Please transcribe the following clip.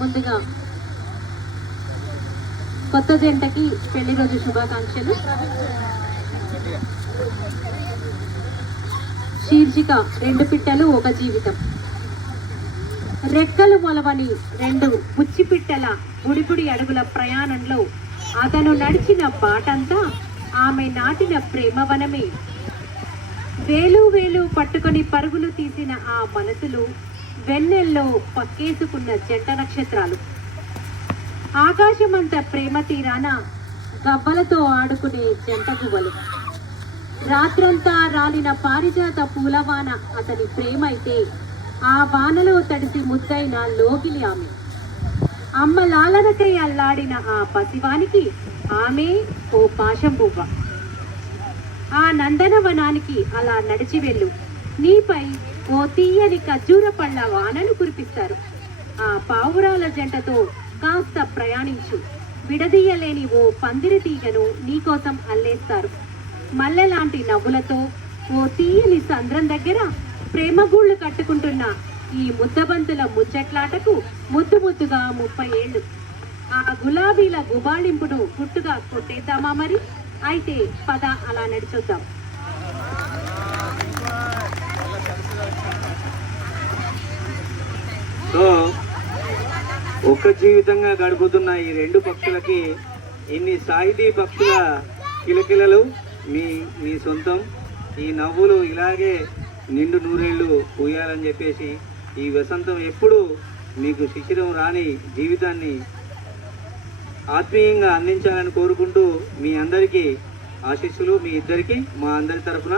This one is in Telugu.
ముందుగా కొత్త జంటకి పెళ్ళి రోజు శుభాకాంక్షలు. శీర్షిక రెండు పిట్టలు ఒక జీవితం. రెక్కలు మొలవని రెండు పిట్టల గుడిపుడి అడుగుల ప్రయాణంలో అతను నడిచిన బాటంతా ఆమె నాటిన ప్రేమవనమే వేలు వేలు పట్టుకొని పరుగులు తీసిన ఆ మనసులు వెన్నెల్లో పక్కేసుకున్న జంట నక్షత్రాలు. ఆకాశమంత ప్రేమ తీరాన గబ్బలతో ఆడుకునే జంట గువ్వలు. రాత్రంతా రాలిన పారిజాత పూలవాన అతని ప్రేమ అయితే ఆ వానలో తడిసి ముద్దైన లోగిలి ఆమె. అమ్మ లాలనకై అల్లాడిన ఆ పసివానికి ఆమె ఓ పాశంబువ్వ ఆ నందనవనానికి అలా నడిచి వెళ్ళు. నీపై ఓ తీయని ఖర్జూర పళ్ళ వానను కురిపిస్తారు. ఆ పావురాల జంటతో కాస్త ప్రయాణించు. విడదీయలేని ఓ పందిరి తీగను నీకోసం అల్లేస్తారు. మల్లెలాంటి నవ్వులతో ఓ తీయని సంద్రం దగ్గర ప్రేమగూళ్ళు కట్టుకుంటున్న ఈ ముద్దబంతుల ముచ్చట్లాటకు ముద్దు ముద్దుగా ముప్పై ఏళ్ళు. ఆ గులాబీల గుబాళింపును గుట్టుగా కొట్టేద్దామా మరి? అయితే పద అలా నడిచొద్దాం. ఒక్క జీవితంగా గడుపుతున్న ఈ రెండు పక్షులకి ఇన్ని సాహితీ పక్షుల కిలకిలలు మీ మీ సొంతం. ఈ నవ్వులు ఇలాగే నిండు నూరేళ్ళు పూయాలని చెప్పేసి ఈ వసంతం ఎప్పుడు మీకు శిశిరం రాని జీవితాన్ని ఆత్మీయంగా అందించాలని కోరుకుంటూ మీ అందరికీ ఆశీస్సులు మీ ఇద్దరికి మా అందరి తరఫున